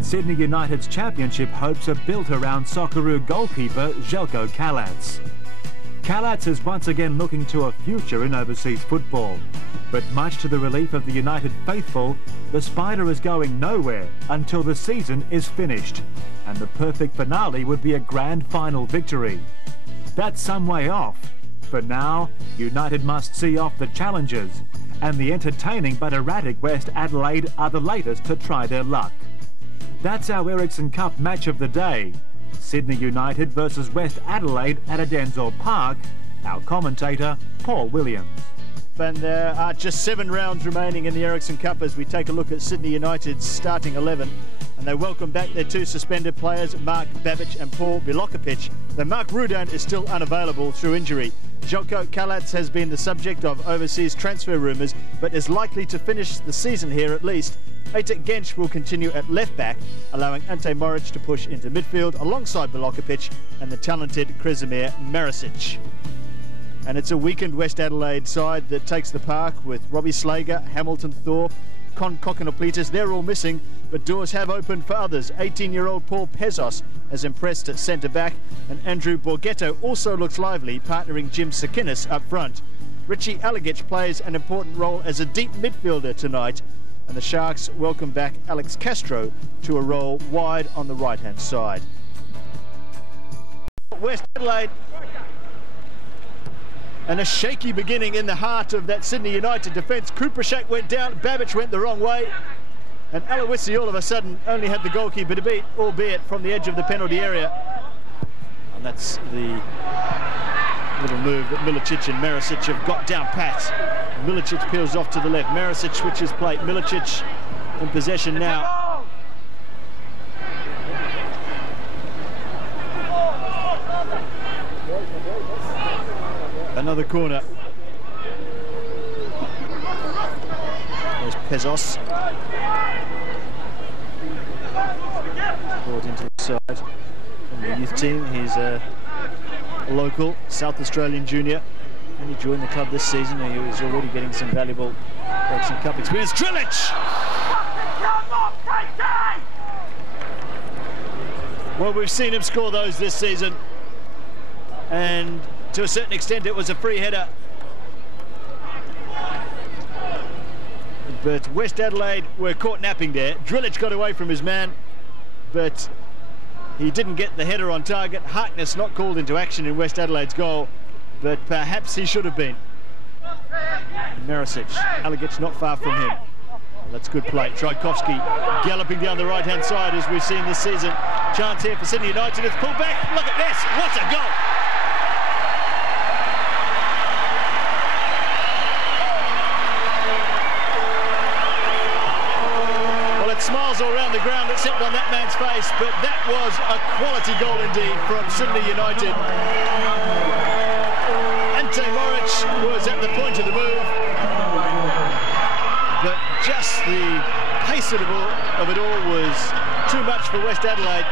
Sydney United's championship hopes are built around Socceroo goalkeeper Zeljko Kalac. Kalac is once again looking to a future in overseas football. But much to the relief of the United faithful, the Spider is going nowhere until the season is finished. And the perfect finale would be a grand final victory. That's some way off. For now, United must see off the challengers. And the entertaining but erratic West Adelaide are the latest to try their luck. That's our Ericsson Cup match of the day. Sydney United versus West Adelaide at Edensor Park. Our commentator, Paul Williams. And there are just 7 rounds remaining in the Ericsson Cup as we take a look at Sydney United's starting 11. And they welcome back their 2 suspended players, Mark Babic and Paul Bilokapic. Though Mark Rudan is still unavailable through injury. Zeljko Kalac has been the subject of overseas transfer rumours, but is likely to finish the season here at least. Aytek Genc will continue at left back, allowing Ante Moric to push into midfield alongside Bilokapic and the talented Kresimir Marusic. And it's a weakened West Adelaide side that takes the park with Robbie Slager, Hamilton Thorpe, Con Kokkinopoulos. They're all missing, but doors have opened for others. 18-year-old Paul Pezos has impressed at centre-back, and Andrew Borghetto also looks lively, partnering Jim Tsekinis up front. Richie Alagich plays an important role as a deep midfielder tonight, and the Sharks welcome back Alex Castro to a role wide on the right-hand side. West Adelaide, and a shaky beginning in the heart of that Sydney United defence. Kupresak went down, Babic went the wrong way, and Aloisi all of a sudden only had the goalkeeper to beat, albeit from the edge of the penalty area. And that's the little move that Milicic and Marusic have got down pat. Milicic peels off to the left, Marusic switches plate, Milicic in possession now. Another corner. There's Pezos. Brought into the side from the youth team. He's a local South Australian junior. And he joined the club this season, and he was already getting some valuable Ericsson Cup experience. Zdrilic! Well, we've seen him score those this season, and to a certain extent it was a free header. But West Adelaide were caught napping there. Zdrilic got away from his man, but he didn't get the header on target. Harkness not called into action in West Adelaide's goal, but perhaps he should have been. Marusic, Alagich not far from him. Oh, that's good play. Trajkovski galloping down the right-hand side as we've seen this season. Chance here for Sydney United. It's pulled back. Look at this. What a goal! Well, it smiles all around the ground except on that man's face, but that was a quality goal indeed from Sydney United. Moric was at the point of the move, but just the pace of it all was too much for West Adelaide.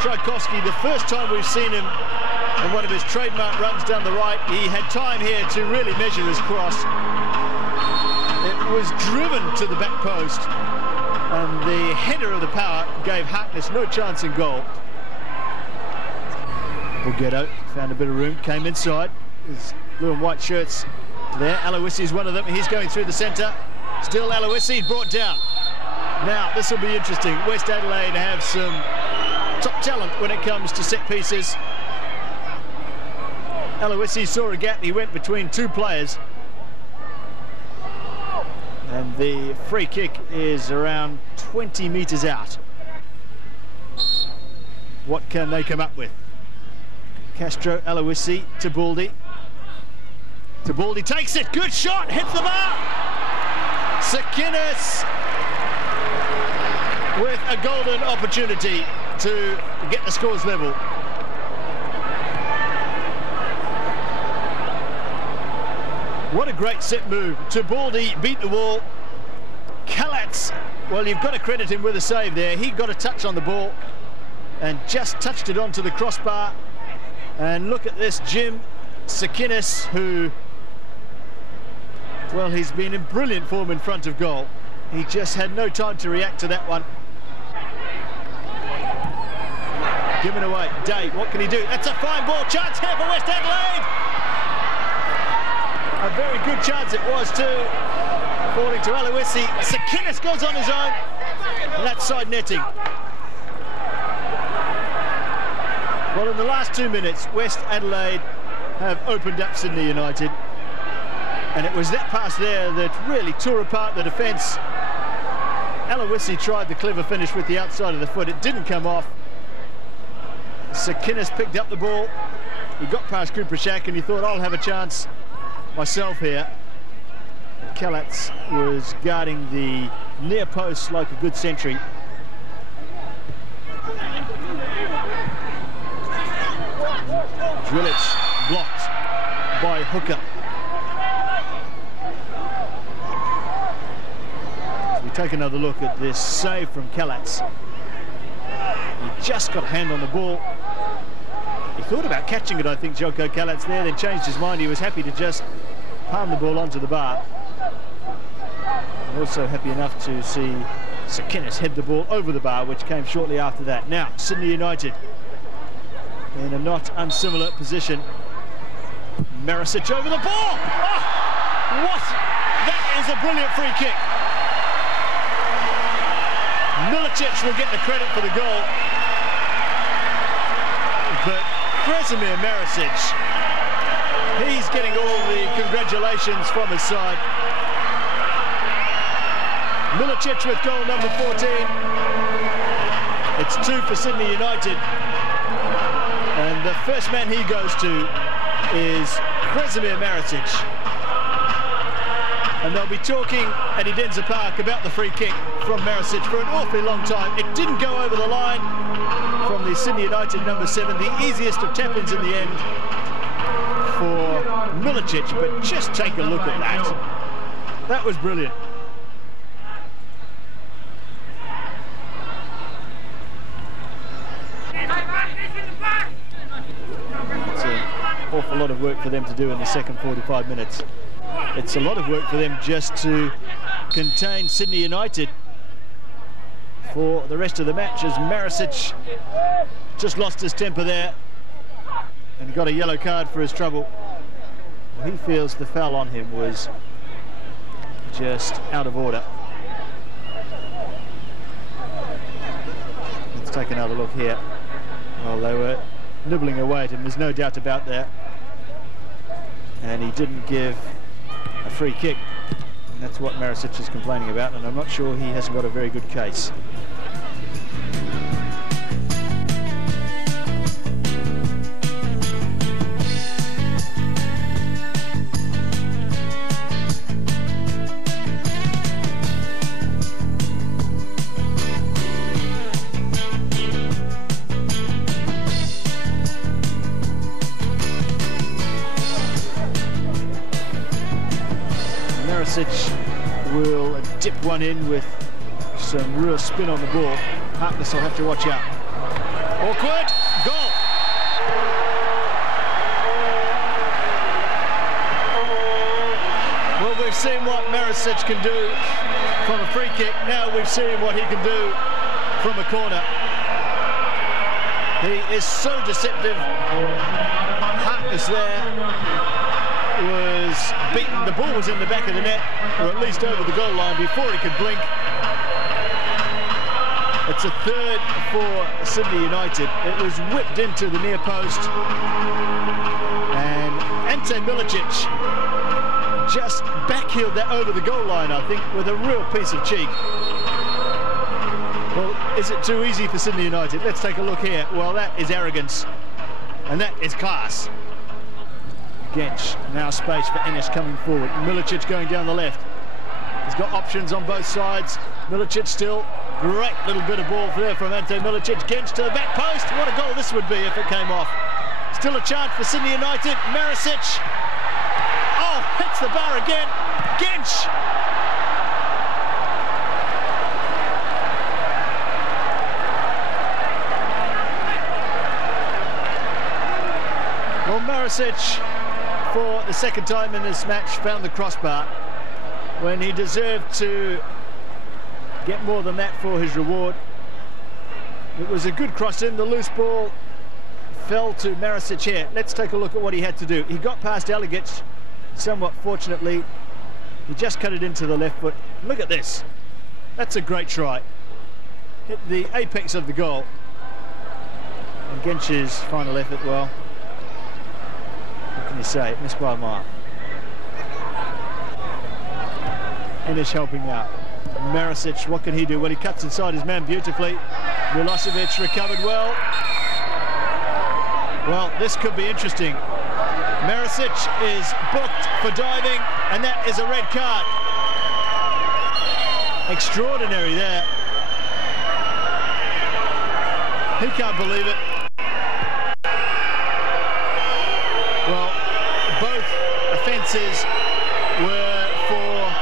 Trajkovski, the first time we've seen him in one of his trademark runs down the right, he had time here to really measure his cross. It was driven to the back post, and the header of the power gave Harkness no chance in goal. Borghetto found a bit of room, came inside. His blue and white shirts there. Aloisi is one of them. He's going through the centre. Still Aloisi brought down. Now, this will be interesting. West Adelaide have some top talent when it comes to set pieces. Aloisi saw a gap. He went between 2 players. And the free kick is around 20 metres out. What can they come up with? Castro, Aloisi, Tibaldi. Tibaldi takes it, good shot, hits the bar. Tsekinis with a golden opportunity to get the scores level. What a great set move. Tibaldi beat the wall. Kalac, well, you've got to credit him with a save there. He got a touch on the ball and just touched it onto the crossbar. And look at this, Jim Tsekinis, who, well, he's been in brilliant form in front of goal. He just had no time to react to that one. Given away. Dave, what can he do? That's a fine ball. Chance here for West Adelaide. A very good chance it was too. Falling to Aloisi. Tsekinis goes on his own. And that's side netting. Well, in the last 2 minutes, West Adelaide have opened up Sydney United. And it was that pass there that really tore apart the defence. Aloisi tried the clever finish with the outside of the foot. It didn't come off. Tsekinis picked up the ball. He got past Kupresak and he thought, I'll have a chance myself here. But Kalac was guarding the near post like a good sentry. Zdrilic blocked by Hooker. As we take another look at this save from Kalac. He just got a hand on the ball. He thought about catching it, I think, Zeljko Kalac there, then changed his mind. He was happy to just palm the ball onto the bar. And also happy enough to see Tsekinis head the ball over the bar, which came shortly after that. Now, Sydney United in a not unsimilar position. Marusic over the ball! Oh, what? That is a brilliant free kick. Milicic will get the credit for the goal. But Kresimir Marusic, he's getting all the congratulations from his side. Milicic with goal number 14. It's 2 for Sydney United. And the first man he goes to is Kresimir Marusic. And they'll be talking at Edensor Park about the free kick from Marusic for an awfully long time. It didn't go over the line from the Sydney United number 7, the easiest of tap-ins in the end for Milicic, but just take a look at that. That was brilliant. It's an awful lot of work for them to do in the second 45 minutes. It's a lot of work for them just to contain Sydney United for the rest of the match, as Marusic just lost his temper there and got a yellow card for his trouble. Well, he feels the foul on him was just out of order. Let's take another look here. Well, they were nibbling away at him, there's no doubt about that. And he didn't give a free kick. And that's what Marusic is complaining about, and I'm not sure he hasn't got a very good case. Will dip one in with some real spin on the ball. Harkness will have to watch out. Awkward, goal. Well, we've seen what Marusic can do from a free kick. Now we've seen what he can do from a corner. He is so deceptive. Harkness there was beaten. The ball was in the back of the net, or at least over the goal line before he could blink. It's a third for Sydney United. It was whipped into the near post, and Ante Milicic just backheeled that over the goal line, I think, with a real piece of cheek. Well, is it too easy for Sydney United? Let's take a look here. Well, that is arrogance, and that is class. Genc, now space for Enes coming forward. Milicic going down the left. He's got options on both sides. Milicic still. Great little bit of ball there from Ante Milicic. Genc to the back post. What a goal this would be if it came off. Still a chance for Sydney United. Marusic. Oh, hits the bar again. Genc. Well, Marusic, for the second time in this match, found the crossbar when he deserved to get more than that for his reward. It was a good cross in. The loose ball fell to Marusic here. Let's take a look at what he had to do. He got past Alagich, somewhat fortunately. He just cut it into the left foot. Look at this. That's a great try. Hit the apex of the goal. And Genc's final effort, well, what can you say? Missed by a mile. Enes helping out. Marusic, what can he do? Well, he cuts inside his man beautifully. Milosevic recovered well. Well, this could be interesting. Marusic is booked for diving, and that is a red card. Extraordinary there. He can't believe it. Well, both offences were for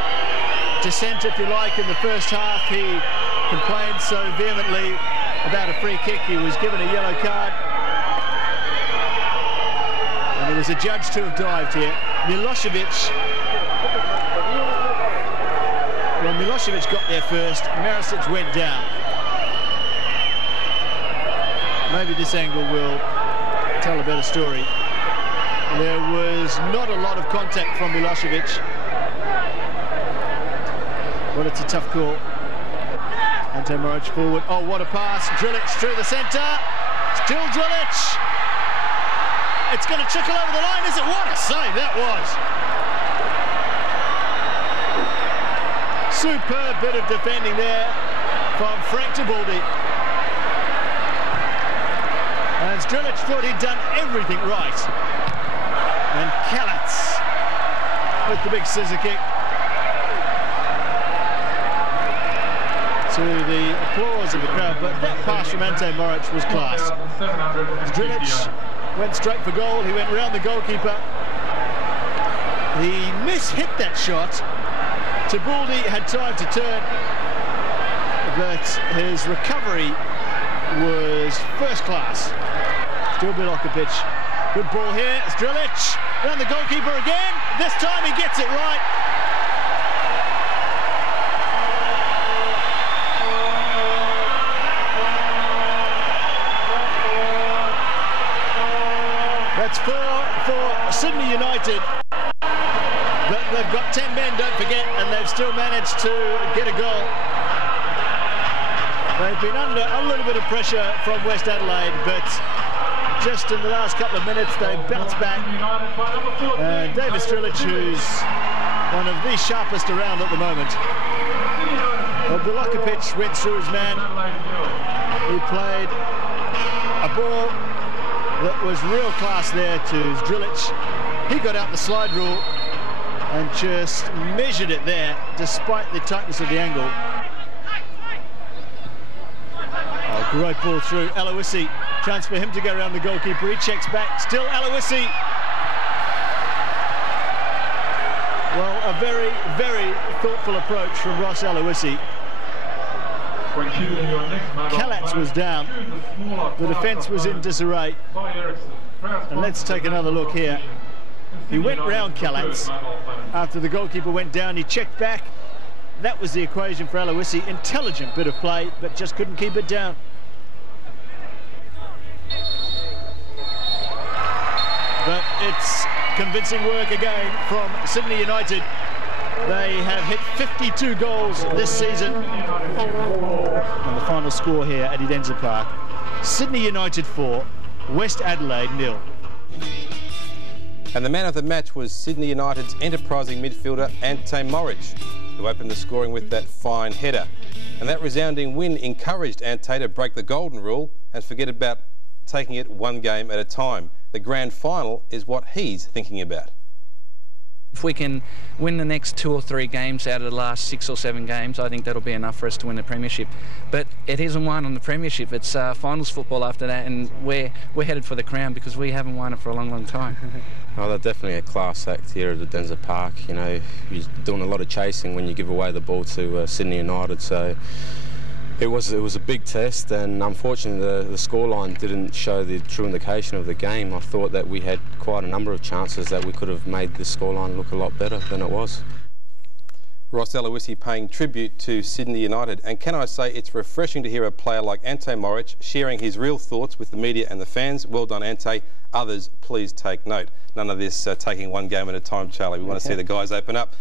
dissent, if you like. In the first half, he complained so vehemently about a free kick. He was given a yellow card. And he was adjudged to have dived here. Milosevic. Well, Milosevic got there first. Marusic went down. Maybe this angle will tell a better story. There was not a lot of contact from Milosevic. But it's a tough call. Ante Moric forward. Oh, what a pass. Zdrilic through the centre. Still Zdrilic. It's going to trickle over the line, is it? What a save that was. Superb bit of defending there from Frank Tibaldi. And Zdrilic thought he'd done everything right. And Kalac with the big scissor kick. To the applause of the crowd, but that pass from Ante Moric was class. Zdrilic went straight for goal. He went round the goalkeeper. He mishit that shot. Tibaldi had time to turn, but his recovery was first class. Still Bilokapic. Good ball here. Zdrilic round the goalkeeper again. This time he gets it right. That's 4 for Sydney United. But they've got 10 men, don't forget, and they've still managed to get a goal. They've been under a little bit of pressure from West Adelaide, but just in the last couple of minutes they bounced back. And David Zdrilic, who's one of the sharpest around at the moment. Well, Bilokapic went through his man. He played a ball that was real class there to Zdrilic. He got out the slide rule and just measured it there, despite the tightness of the angle. Oh, great ball through. Aloisi, chance for him to go around the goalkeeper. He checks back. Still Aloisi. Well, a very, very thoughtful approach from Ross Aloisi. Kalac was down. The defence was in disarray. And let's take another look here. He went round Kalac after the goalkeeper went down. He checked back. That was the equation for Aloisi. Intelligent bit of play, but just couldn't keep it down. But it's convincing work again from Sydney United. They have hit 52 goals this season. And the final score here at Edensor Park: Sydney United 4, West Adelaide 0. And the man of the match was Sydney United's enterprising midfielder Ante Moric, who opened the scoring with that fine header. And that resounding win encouraged Ante to break the golden rule and forget about taking it one game at a time. The grand final is what he's thinking about. If we can win the next 2 or 3 games out of the last 6 or 7 games, I think that'll be enough for us to win the premiership. But it isn't won on the premiership. It's finals football after that, and we're headed for the crown because we haven't won it for a long, long time. Oh, they're definitely a class act here at Edensor Park. You know, you're doing a lot of chasing when you give away the ball to Sydney United. So it was a big test, and unfortunately the scoreline didn't show the true indication of the game. I thought that we had quite a number of chances that we could have made the scoreline look a lot better than it was. Ross Aloisi paying tribute to Sydney United. And can I say it's refreshing to hear a player like Ante Moric sharing his real thoughts with the media and the fans. Well done, Ante. Others, please take note. None of this taking one game at a time, Charlie. We want to see the guys open up.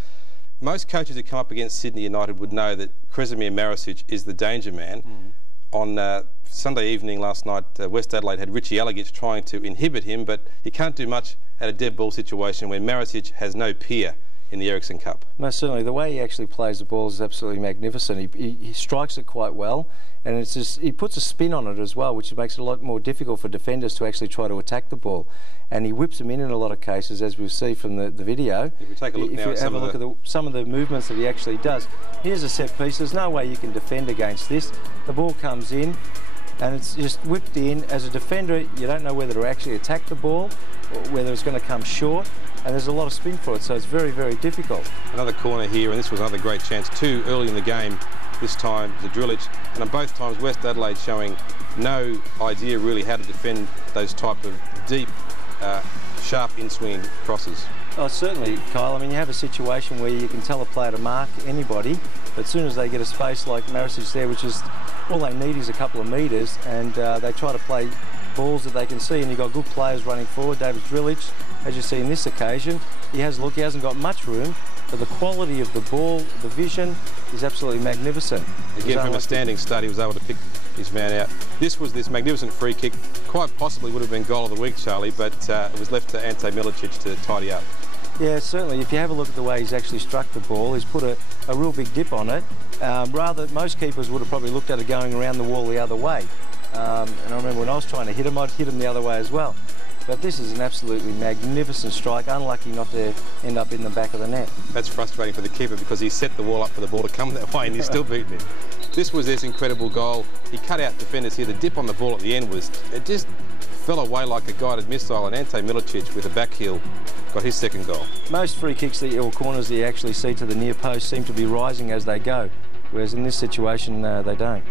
Most coaches who come up against Sydney United would know that Kresimir Marusic is the danger man. On Sunday evening last night, West Adelaide had Richie Alagich trying to inhibit him, but you can't do much at a dead ball situation where Marusic has no peer in the Ericsson Cup. Most certainly. The way he actually plays the ball is absolutely magnificent. He strikes it quite well, and it's just, he puts a spin on it as well, which makes it a lot more difficult for defenders to actually try to attack the ball. And he whips them in a lot of cases, as we'll see from the video. If we take a look now at some of the movements that he actually does. Here's a set piece. There's no way you can defend against this. The ball comes in, and it's just whipped in. As a defender, you don't know whether to actually attack the ball or whether it's going to come short, and there's a lot of spin for it, so it's very, very difficult. Another corner here, and this was another great chance. Too early in the game, this time Zdrilic, and on both times West Adelaide showing no idea really how to defend those type of deep, sharp in-swinging crosses. Oh, certainly, Kyle. I mean, you have a situation where you can tell a player to mark anybody, but as soon as they get a space like Marusic there, which is all they need is a couple of metres, and they try to play balls that they can see, and you've got good players running forward. David Zdrilic, as you see in this occasion, he hasn't got much room, but the quality of the ball, the vision, is absolutely magnificent. Again, from a standing start, he was able to pick his man out. This magnificent free kick, quite possibly would have been goal of the week, Charlie, but it was left to Ante Milicic to tidy up. Yeah, certainly. If you have a look at the way he's actually struck the ball, he's put a real big dip on it. Most keepers would have probably looked at it going around the wall the other way. And I remember when I was trying to hit him, I'd hit him the other way as well. But this is an absolutely magnificent strike, unlucky not to end up in the back of the net. That's frustrating for the keeper because he set the wall up for the ball to come that way and he's still beaten it. This was this incredible goal. He cut out defenders here. The dip on the ball at the end it just fell away like a guided missile, and Ante Milicic with a back heel got his second goal. Most free kicks or corners that you actually see to the near post seem to be rising as they go, whereas in this situation they don't.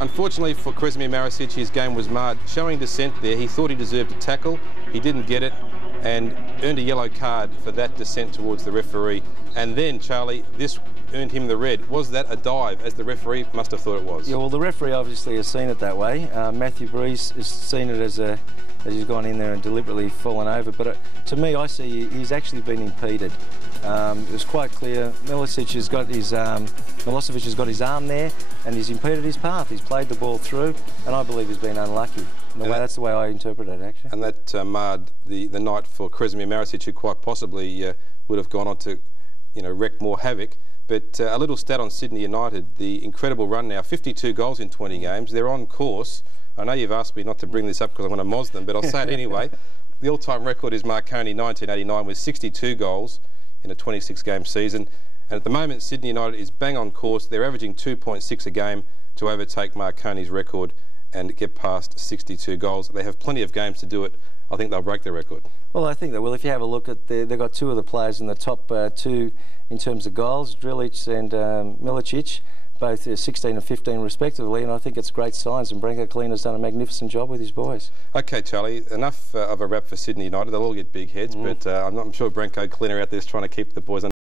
Unfortunately for Kresimir Marusic, his game was marred. Showing dissent there, he thought he deserved a tackle. He didn't get it and earned a yellow card for that dissent towards the referee. And then, Charlie, this earned him the red. Was that a dive, as the referee must have thought it was? Yeah, well, the referee obviously has seen it that way. Matthew Breeze has seen it as he's gone in there and deliberately fallen over. But to me, I see he's actually been impeded. It was quite clear. Milosevic has got his arm there, and he's impeded his path. He's played the ball through, and I believe he's been unlucky. That's the way I interpret it, actually. And that marred the night for Kresimir Marusic, who quite possibly would have gone on to, wreak more havoc. But a little stat on Sydney United, the incredible run now, 52 goals in 20 games. They're on course. I know you've asked me not to bring this up because I want to moz them, but I'll say it anyway. The all-time record is Marconi 1989 with 62 goals in a 26-game season. And at the moment, Sydney United is bang on course. They're averaging 2.6 a game to overtake Marconi's record and get past 62 goals. They have plenty of games to do it. I think they'll break the record. Well, I think they will. If you have a look at they've got two of the players in the top two in terms of goals, Zdrilic and Milicic, both 16 and 15 respectively, and I think it's great signs, and Branko Culina's done a magnificent job with his boys. OK, Charlie, enough of a wrap for Sydney United. They'll all get big heads, but I'm sure Branko Culina out there is trying to keep the boys under